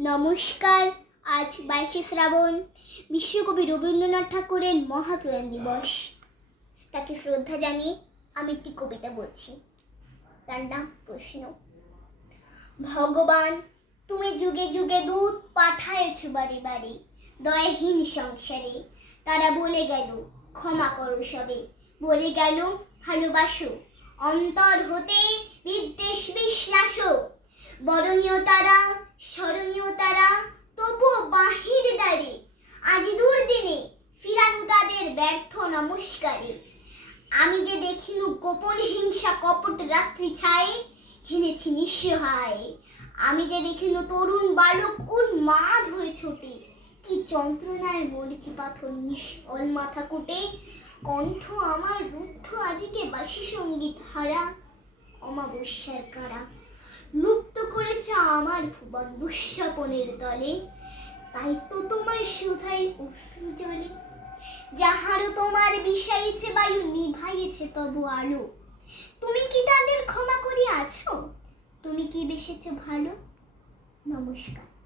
নমস্কার, আজ বাইশে শ্রাবণ, বিশ্বকবি রবীন্দ্রনাথ ঠাকুরের মহাপ্রয়াণ দিবস। তাকে শ্রদ্ধা জানিয়ে আমি একটি কবিতা বলছি। তার নাম প্রশ্ন। ভগবান, তুমি যুগে যুগে দুধ পাঠায়েছ বারে বারে, দয়াহীন সংসারে। তারা বলে গেল, ক্ষমা করো সবে। বলে গেল, ভালোবাসো। অন্তর হতে বিদ্বেষ, বিশ্বাস। বরণীয় তারা নমস্কারে আমি যে দেখিনু গোপন হিংসা কপট রাত্রি ছায়ে, হেনেছি নিঃসহায়। আমি যে দেখিনু তরুণ বালক কোন উন্মাদ হয়ে ছোটে, কি যন্ত্রণায় মরেছি পাথর নিষ্ফল মাথা কুটে। কণ্ঠ আমার রুদ্ধ আজিকে বাসি সংগীত হারা, অমাবস্যার কারা। লুপ্ত করেছে আমার ভুবন দুঃস্বপনের দলে, তাই তো তোমার সুধাই অশ্রু জলে। যাহারও তোমার বিষাইছে বায়ু, নিভাইছে তব আলো। তুমি কি তাদের ক্ষমা করিয়াছ? তুমি কি বেসেছ ভালো? নমস্কার।